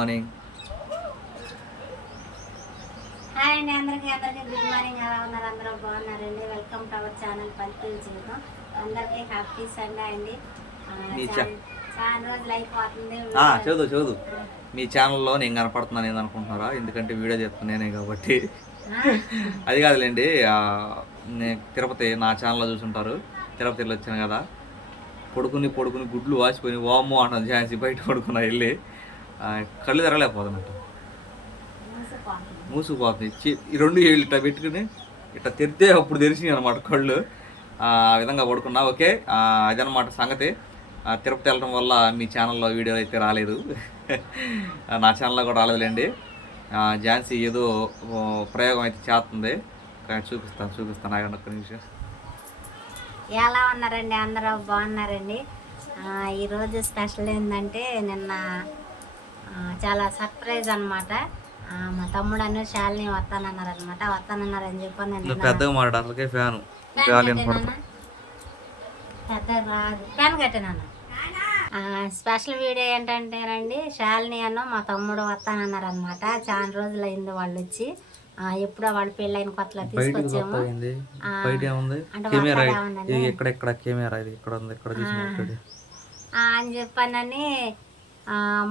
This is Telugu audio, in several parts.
మార్నింగ్ హాయ్ అండి అందరికీ అందరికీ గుడ్ మార్నింగ్ ఎలా ఉన్నారు? అందరూ బాగున్నారండి. వెల్కమ్ టు అవర్ ఛానల్ పల్లెటూరు జీవితం అందరికీ హ్యాపీ సండే అండి. చాలా రోజులు అయిపోతుంది. చదువు చదువు. మీ ఛానల్లో నేను కనపడుతున్నాను ఏంది అనుకుంటున్నారా ఎందుకంటే వీడియో చెప్తాను నేనే కాబట్టి. అది కాదులేండి తిరుపతి నా ఛానల్లో చూసుంటారు. తిరుపతిలో వచ్చాను కదా. పడుకుని పడుకుని గుడ్లు వాచిపోయి వాము అంటాను ఝాన్సీ బయట పడుకున్నా వెళ్ళి. కళ్ళు తెరలేకపోతున్నట్టు. మూసుకుపోతుంది. ఈ రెండు ఏళ్ళు ఇట్లా పెట్టుకుని ఇట్లా తెరితే అప్పుడు తెరిచినాయి అనమాట కళ్ళు. ఆ విధంగా పడుకున్నా. ఓకే అదనమాట సంగతి. తిరుపతి వెళ్ళడం వల్ల మీ ఛానల్లో వీడియోలు అయితే రాలేదు. నా ఛానల్లో కూడా రాలేదులేండి. ఝాన్సీ ఏదో ప్రయోగం అయితే చేస్తుంది. కానీ చూపిస్తాను చూపిస్తాను. ఆగండి ఒక్క నిమిషం. ఎలా ఉన్నారండి? అందరూ బాగున్నారండి? ఈరోజు స్పెషల్ ఏంటంటే నిన్న చాలా సర్ప్రైజ్ అనమాట మా తమ్ముడు అన్న శాలిని వస్తానన్నారు అనమాట వస్తానన్నారని చెప్పి నేను నిన్న- పెద్దగా మాట అసలుకే ఫ్యాను? పెద్ద రాదు. ఫ్యాన్ కట్టేనానా స్పెషల్ వీడియో ఏంటంటేనండి శాలిని అన్న మా తమ్ముడు వస్తానన్నారు అనమాట చాలా రోజులు అయింది వాళ్ళు వచ్చి ఎప్పుడో వాళ్ళు పెళ్ళైన కొత్తలో తీసుకొచ్చాము. అంటే కెమెరా ఇది. ఇక్కడ ఉంది? ఇక్కడ అని చెప్పానని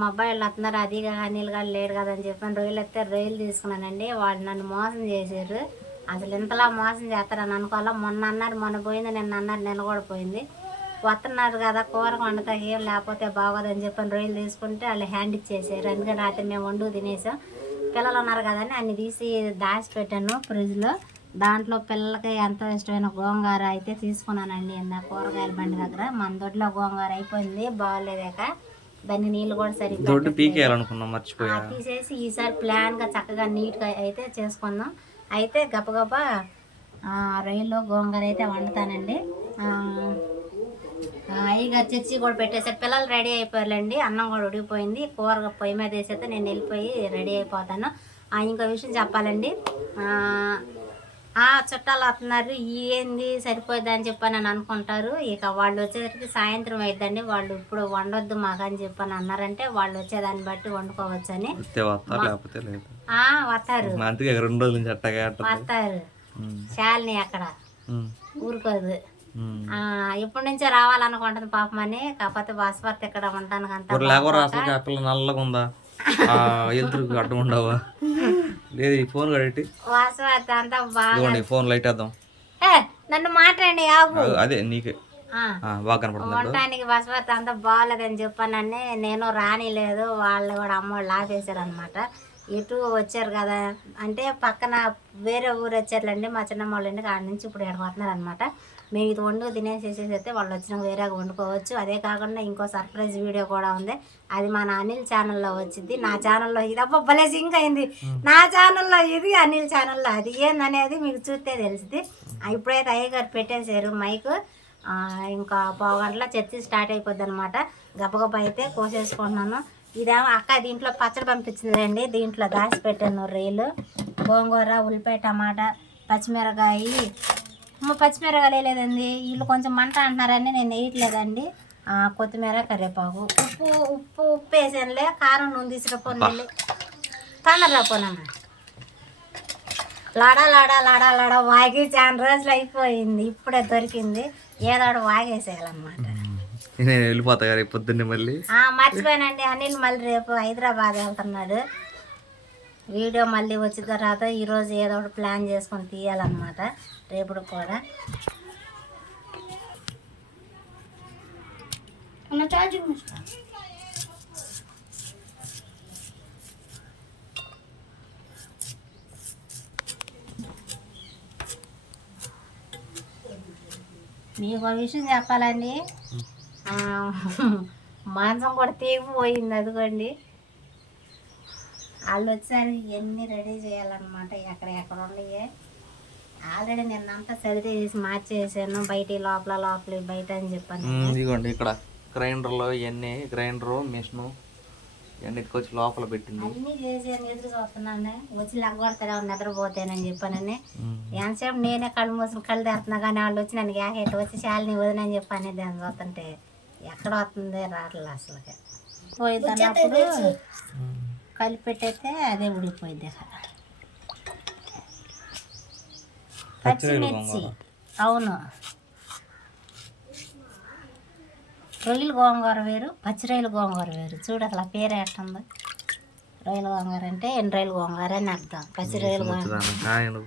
మా అబ్బాయి వాళ్ళు వస్తున్నారు అది అనిల్ గారు లేడు కదా అని చెప్పాను రొయ్యలు ఎత్తే రొయ్యలు తీసుకున్నానండి. వాళ్ళు నన్ను మోసం చేశారు. అసలు ఇంతలా మోసం చేస్తారని అనుకోవాలా? మొన్న అన్నారు మొన్న పోయింది నిన్న అన్నారు నిన్న కూడా పోయింది. వస్తున్నారు కదా కూర వండుతా ఏం లేకపోతే బాగోదని చెప్పని రొయ్యలు తీసుకుంటే వాళ్ళు హ్యాండ్ ఇచ్చేసారు. అందుకని రాత్రి మేము వండు తినేసాం. పిల్లలు ఉన్నారు కదని అన్ని తీసి దాచి పెట్టాను ఫ్రిడ్జ్లో. దాంట్లో పిల్లలకి ఎంతో ఇష్టమైన గోంగూర అయితే తీసుకున్నానండి ఇందా కూరగాయల బండి దగ్గర. మన దొడ్లో గోంగూర అయిపోయింది బాగోలేదాక. దాన్ని నీళ్ళు కూడా సరిగ్గా దొడ్డు పీకేయాలనుకున్నాం మర్చిపోయా. తీసేసి ఈసారి ప్లాన్గా చక్కగా నీట్గా అయితే చేసుకుందాం అయితే గబగబ రొయ్యలు గోంగూర అయితే వండుతానండి. ఇక చర్చి కూడా పెట్టేసారు పిల్లలు రెడీ అయిపోయారండి అన్నం కూడా ఉడికిపోయింది. కూర పొయ్యి మీద వేసేస్తే నేను వెళ్ళిపోయి రెడీ అయిపోతాను. ఆ, ఇంకో విషయం చెప్పాలండి. చుట్టాలు వస్తున్నారు ఏంది సరిపోద్ది అని చెప్పని అని అనుకుంటారు. ఇక వాళ్ళు వచ్చేసరికి సాయంత్రం అయిద్దండి. వాళ్ళు ఇప్పుడు వండొద్దు మాకు అని చెప్పని అన్నారంటే వాళ్ళు వచ్చేదాన్ని బట్టి వండుకోవచ్చు అని ఆ, వస్తారు. రెండు రోజుల నుంచి వస్తారు. శాలిని అక్కడ ఊరుకోదు. ఆ, ఇప్పటి నుంచే రావాలనుకుంటుంది పాపం అని. కాకపోతే వాసుపర్తి ఇక్కడ ఉంటాను అంత ఆ నల్లగా ఉందా? ఎదురు అడ్డం ఉండవా? లేదు ఈ ఫోన్ కడేటి ఇదిగోండి ఫోన్ లైట్ వేద్దాం. నన్ను మాట్లాడి అదే నీకే. బాగా కనపడుతుంది అంతా బాగాలేదని చెప్పానని నేను రానిలేదు వాళ్ళు కూడా అమ్మోళ్ళు ఆపేశారు అనమాట ఇటు వచ్చారు కదా? అంటే పక్కన వేరే ఊరు వచ్చారులేండి మా చిన్నమ్మ వాళ్ళ ఇంటికి ఆడ నుంచి ఇప్పుడు ఎక్కడికి వస్తున్నారు అనమాట మేము ఇది వండు తినేసేసేసి అయితే వాళ్ళు వచ్చిన వేరేగా వండుకోవచ్చు. అదే కాకుండా ఇంకో సర్ప్రైజ్ వీడియో కూడా ఉంది. అది మన అనిల్ ఛానల్లో వచ్చింది. నా ఛానల్లో ఇది అబ్బా భలే సింక్ అయింది. నా ఛానల్లో ఇది అనిల్ ఛానల్లో అది. ఏందనేది మీకు చూస్తే తెలిసింది ఇప్పుడైతే అయ్యగారు పెట్టేశారు మైక్. ఇంకా పావు గంటల చర్చి స్టార్ట్ అయిపోద్ది అనమాట గబగబ అయితే కోసేసుకుంటున్నాను. ఇదేమో అక్క దీంట్లో పచ్చడి పంపించిందండి దీంట్లో దాచి పెట్టాను రైలు గోంగూర ఉల్లిపాయ టమాటా పచ్చిమిరకాయ అమ్మ పచ్చిమిరకాయలు వేయలేదండి. వీళ్ళు కొంచెం మంట అంటున్నారని నేను వేయట్లేదండి. ఆ, కొత్తిమీర కరివేపాకు. ఉప్పు ఉప్పు ఉప్పు వేసానులే. కారం నూనె తీసుకుపోయి తొందరగా పోనమ్మా. లాడా లాడా లాడా లాడా వాగి చాలా రోజులు అయిపోయింది. ఇప్పుడే దొరికింది. ఏదో వాగేసేయాలన్నమాట. నేను వెళ్ళిపోతా గారి పొద్దున్నే మళ్ళీ. ఆ, మర్చిపోయానండి. అనిల్ మళ్ళీ రేపు హైదరాబాద్ వెళ్తున్నాడు. వీడియో మళ్ళీ వచ్చిన తర్వాత ఈరోజు ఏదో ఒకటి ప్లాన్ చేసుకొని తీయాలన్నమాట. రేపుడు కూడా. మీకు ఒక విషయం చెప్పాలండి. మాంసం కూడా తీగిపోయింది అదిగోండి. వాళ్ళు వచ్చేసరికి ఇవన్నీ రెడీ చేయాలన్నమాట ఎక్కడ ఎక్కడ ఉన్నాయి. ఆల్రెడీ నిన్నంతా సరిది చేసి మార్చేసాను బయట లోపల లోపల బయట అని చెప్పాను. ఇదిగోండి ఇక్కడ గ్రైండర్లో ఇవన్నీ గ్రైండరు మిషను ఇవన్నీ వచ్చి లోపల పెట్టింది. అన్నీ చేసాను ఎదురు చూస్తున్నాను? వచ్చి లగ్గొడతారా నిద్రపోతానని చెప్పానని. ఎంతసేపు నేనే కళ్ళు మూసుకుని కళ్ళు తెరుతున్నా కానీ వాళ్ళు వచ్చి నన్ను యాకేట వచ్చి శాలిని వదినని చెప్పాను దాన్ని చూస్తుంటే ఎక్కడ వస్తుంది రావట్లేదు అసలుకి. పోయిద్దన్నప్పుడు. కలిపి పెట్టేస్తే అదే ఉడికిపోయింది పచ్చిమిర్చి. అవును. రొయ్యలు గోంగూర వేరు పచ్చి రొయ్యలు గోంగూర వేరు. చూడు అసలు ఆ పేరు ఎట్టుంది. రొయ్యల గోంగూర అంటే ఎన్ని రొయ్యలు గోంగూర అని అర్థం. పచ్చి రొయ్యలు గోంగూర.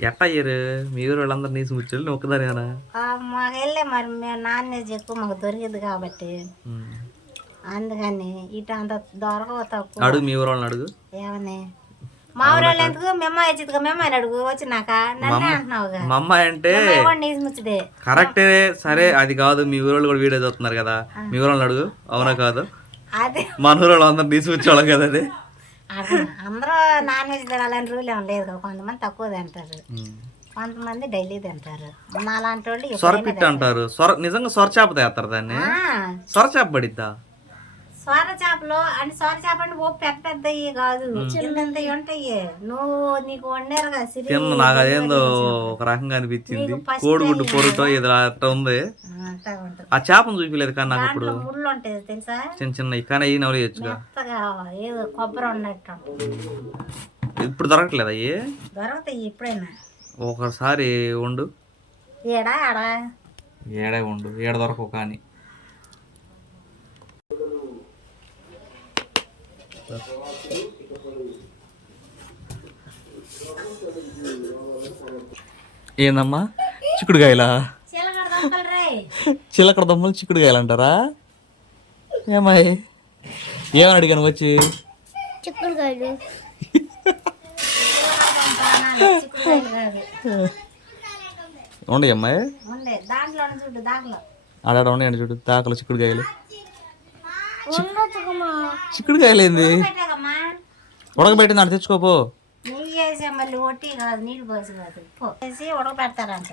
ఎట్ట అయ్యారు? మీ ఊరు వాళ్ళందరూ నీసు ఒక్కదానేనా ఆ, మాకు వెళ్ళే మరి మేము నాన్ వెజ్ ఎక్కువ మాకు దొరికింది కాబట్టి. అందుకని ఇటు అంత దొరకవు తక్కువ. అడుగు మీ ఊరు వాళ్ళని అడుగు. ఏమని? మా ఊరు వాళ్ళు ఎందుకు మేము ఇచ్చిగా మేము అని అడుగు వచ్చినాక నన్నే అంటున్నావుగా. మా అమ్మాయి అంటే ముచ్చదే కరెక్టే సరే అది కాదు మీ ఊరు వాళ్ళు కూడా వీడియో చూస్తున్నారు కదా. మీ ఊరు వాళ్ళని అడుగు అవునా కాదు? అదే. మన ఊరు వాళ్ళు అందరు నీసు వచ్చేవాళ్ళం కదా అది. అందరూ నాన్ వెజ్ తినాలని రూల్ ఏం లేదు కొంతమంది తక్కువ తింటారు. కొంతమంది డైలీ తింటారు. మా అలాంటి వాళ్ళు సొర ఎప్పుడైనా పిట్ట అంటారు. సొర నిజంగా సొర చేప తేస్తారు దాన్ని. ఆ, సొర చేప పడిద్దా? సొర చేపలు అంటే సొర చేప అంటే ఓ పెద్ద పెద్దవి కాదు. చిన్నది ఉంటాయి. నువ్వు నీకు వండారు కదా తిన్న నాకు అదేందో ఒక రకంగా అనిపించింది. కోడిగుడ్డు పొరుటో ఇది అట్లా ఉంది. ఆ చేపను చూపించలేదు కానీ నాకు ఇప్పుడు ముళ్ళు ఉంటాయి తెలుసా? చిన్న చిన్న కానీ అయ్యి నవలేయచ్చుగా మెత్తగా ఏదో కొబ్బరి ఉన్నట్టు. ఇప్పుడు దొరకట్లేదు అయ్యి? దొరుకుతాయి ఎప్పుడైనా. ఒకసారి వండు. ఏడా ఆడా? ఏడే ఉండు ఏడ దొరకవు కానీ. ఏందమ్మా? చిక్కుడుకాయలా? చిలకడ దమ్మలు చిక్కుడుకాయలు అంటారా ఏమాయి ఏమని అడిగాను వచ్చి? చిక్కుడుకాయలు. చిక్కుడుకాయలు కాదు ఉండే. అమ్మాయి ఆడాడ ఉన్నాయండి చూడు తాకలు చిక్కుడుకాయలు. చిక్కుడుకాయలు ఏంది పెట్టాకమ్మా ఉడకబెట్టింది అక్కడ తెచ్చుకోపో.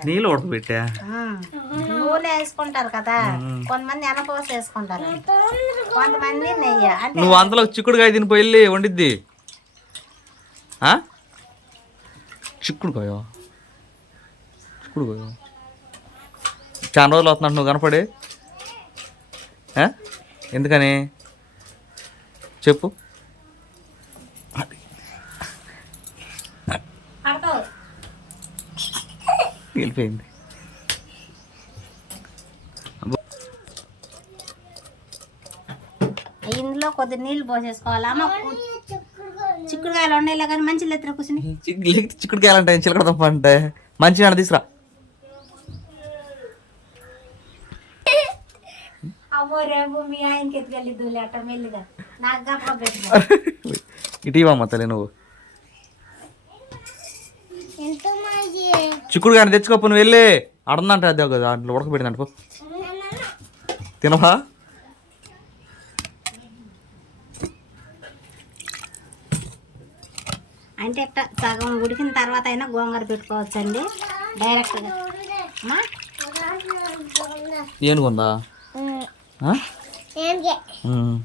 నీళ్ళు ఉడకబెట్టా. నూనె వేసుకుంటారు కదా. కొంతమంది ఎనపోసి వేసుకుంటారు కొంతమంది నెయ్యి. నువ్వు అంతలో చిక్కుడుకాయ తినిపోయి వెళ్ళి వండిద్ది? చిక్కుడుకాయ? చిక్కుడుకాయ? చాలా రోజులు అవుతున్నట్టు నువ్వు కనపడి? ఎందుకని? చెప్పు. వెళ్ళిపోయింది. ఇందులో కొద్ది నీళ్ళు పోసేసుకోవాలి? అమ్మ చిక్కుడుకాయలు ఉండేలా కానీ మంచి ఎత్తున కూర్చుని. చిక్కు- చిక్కుడుకాయలు అంటే చిలకడ తప్ప అంటే? మంచి నాడ తీసురా అమ్మో రేపు మీ ఆయనకి ఎత్తుకెళ్ళి దూలేట మెల్లిగా. నాకు గప్ప పెట్టుకో. ఇటు ఇవ్వమ్మ తల్లి నువ్వు. చిక్కుడుకాయని తెచ్చుకోపు నువ్వు వెళ్ళి. అడందంటే అదే కదా దాంట్లో ఉడకబెట్టిందంట పో. తినవా? అంటే సగం ఉడికిన తర్వాత అయినా గోంగూర పెట్టుకోవచ్చండి. డైరెక్ట్గా. అమ్మా? ఏనుగుందా?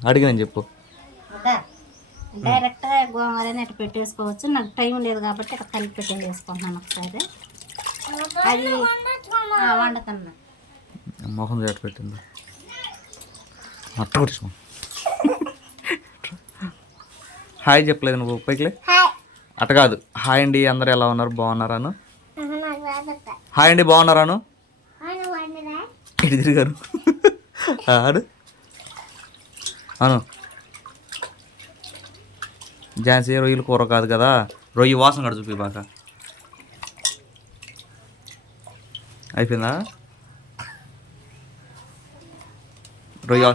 అడిగానని చెప్పు. డైరెక్ట్గా గోంగూర ఇట్లా పెట్టేసుకోవచ్చు. నాకు టైం లేదు కాబట్టి ఇట్లా కలిపి పెట్టేసుకుంటున్నాను ఒకసారి. అది ఆ, వండుతున్నా. మొహం చేట పెట్టింది. అట్ట హాయ్ చెప్పలేదు నువ్వు పైకిలే అట్ట కాదు. హాయ్ అండి అందరు ఎలా ఉన్నారు? బాగున్నారాను హాయ్ అండి బాగున్నారాను ఇటు తిరిగారు. ఆడు. అను ఝాన్సీ రొయ్యలు కూర కాదు కదా? రొయ్యి వాసన కడ చూపి బాగా. అయిపోయిందా? రొయ్య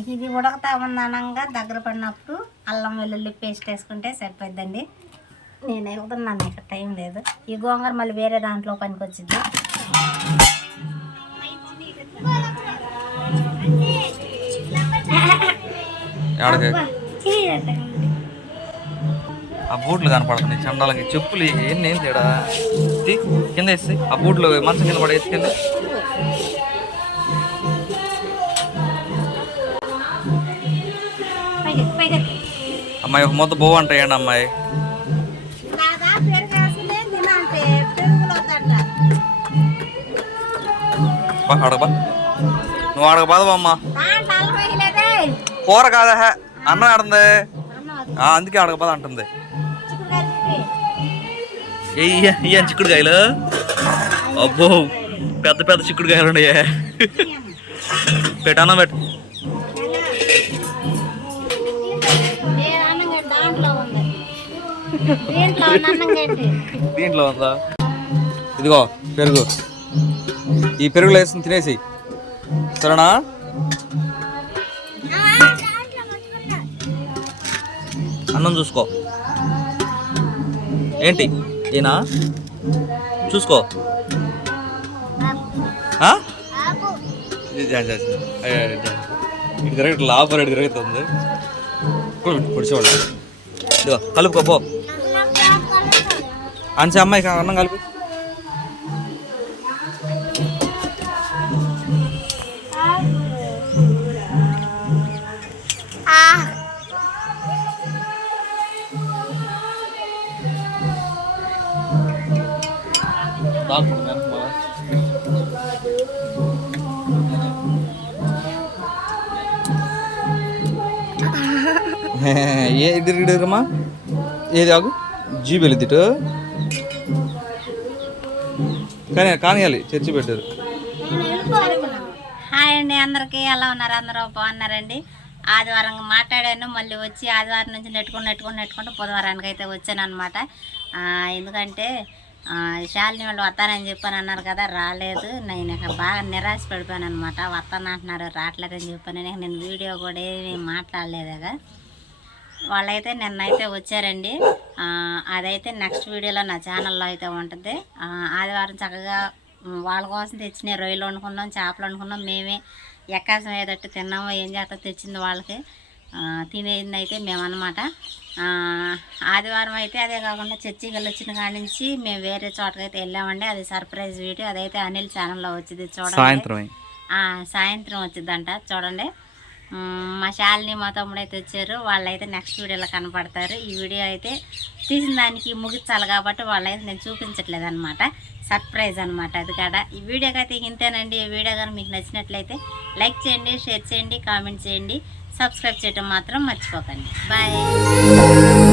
ఇది ఉడకతా ఉందనంగా దగ్గర పడినప్పుడు అల్లం వెల్లుల్లి పేస్ట్ వేసుకుంటే సరిపోద్దండి నేను వెళ్తున్నాను ఇక్కడ టైం లేదు. ఈ గోంగూర మళ్ళీ వేరే దాంట్లో పనికి వచ్చింది ఆ బూట్లు కనపడుతున్నాయి చండాలంగా చెప్పులు ఏంది ఏం తేడా? కింద వేసి ఆ బూట్లు మంచం కింద పడే ఎత్తుకెళ్ళి అమ్మాయి ఒక మొత్తం బోవ్ అంటాయండి అమ్మాయి. అడగబా నువ్వు అడగ బాధ అమ్మా దాంట్లో అల్లం వేయలేదే కూర కాదా. అన్నం ఆడుంది? అందుకే అడగబాద అంటుంది. చిక్కుడుకాయ ఏ ఇయ్య చిక్కుడుకాయలు? అబ్బో పెద్ద పెద్ద చిక్కుడుకాయలు ఉన్నాయే. పెట్టు అన్నం పెట్టు. దీంట్లో ఉందా? ఇదిగో పెరుగు. ఈ పెరుగులో వేసుకుని తినేసి సరేనా? అన్నం చూసుకో. ఏంటి? ఈయన చూసుకో? ఇది జా- జా- జా. అయ్యో, అయ్యో, జా. ఇటు తిరగట్టు లాభం ఇటు తిరుగుతుంది పొడిచేవాళ్ళు ఇదిగో కలుపుకో పో. అంచే అమ్మాయి అన్నం కలిపి. ఏ ఇద్దరు ఏది ఆగు జీబ్ వెళ్ళిద్దిటు కానీ కానియాలి చర్చి పెట్టారు. హాయ్ అండి అందరికీ ఎలా ఉన్నారు? అందరూ బాగున్నారండి? ఆదివారం మాట్లాడాను మళ్ళీ వచ్చి ఆదివారం నుంచి నెట్టుకుని నెట్టుకుని నెట్టుకుంటూ బుధవారానికి అయితే వచ్చాను అనమాట ఎందుకంటే శాలిని వాళ్ళు వస్తానని చెప్పాను అన్నారు కదా రాలేదు. నేను ఇక బాగా నిరాశ పడిపోయాను అనమాట వస్తాను అంటున్నారు రావట్లేదని చెప్పాను. నేను వీడియో కూడా ఏమీ కదా వాళ్ళైతే నిన్నైతే వచ్చారండి. అదైతే నెక్స్ట్ వీడియోలో నా ఛానల్లో అయితే ఉంటుంది. ఆదివారం చక్కగా వాళ్ళ కోసం తెచ్చిన రొయ్యలు వండుకున్నాం చేపలు వండుకున్నాం మేమే ఎక్కాసం ఏదట్టు తిన్నామో ఏం చేస్తా తెచ్చింది వాళ్ళకి. తినేది అయితే మేమన్నమాట. ఆదివారం అయితే అదే కాకుండా చర్చికి వెళ్ళొచ్చిన కాడి నుంచి మేము వేరే చోటకైతే వెళ్ళామండి. అది సర్ప్రైజ్ వీడియో. అదైతే అనిల్ ఛానల్లో వచ్చింది చూడండి. సాయంత్రం వచ్చిందంట చూడండి. మ్, మా శాలిని మా తమ్ముడు అయితే వచ్చారు. వాళ్ళైతే నెక్స్ట్ వీడియోలో కనపడతారు. ఈ వీడియో అయితే తీసిన దానికి ముగించాలి కాబట్టి వాళ్ళైతే నేను చూపించట్లేదు అనమాట సర్ప్రైజ్ అనమాట అది కాడ. ఈ వీడియోకి అయితే ఇంతేనండి. ఈ వీడియో కానీ మీకు నచ్చినట్లయితే లైక్ చేయండి షేర్ చేయండి కామెంట్ చేయండి. సబ్స్క్రైబ్ చేయటం మాత్రం మర్చిపోకండి. బాయ్.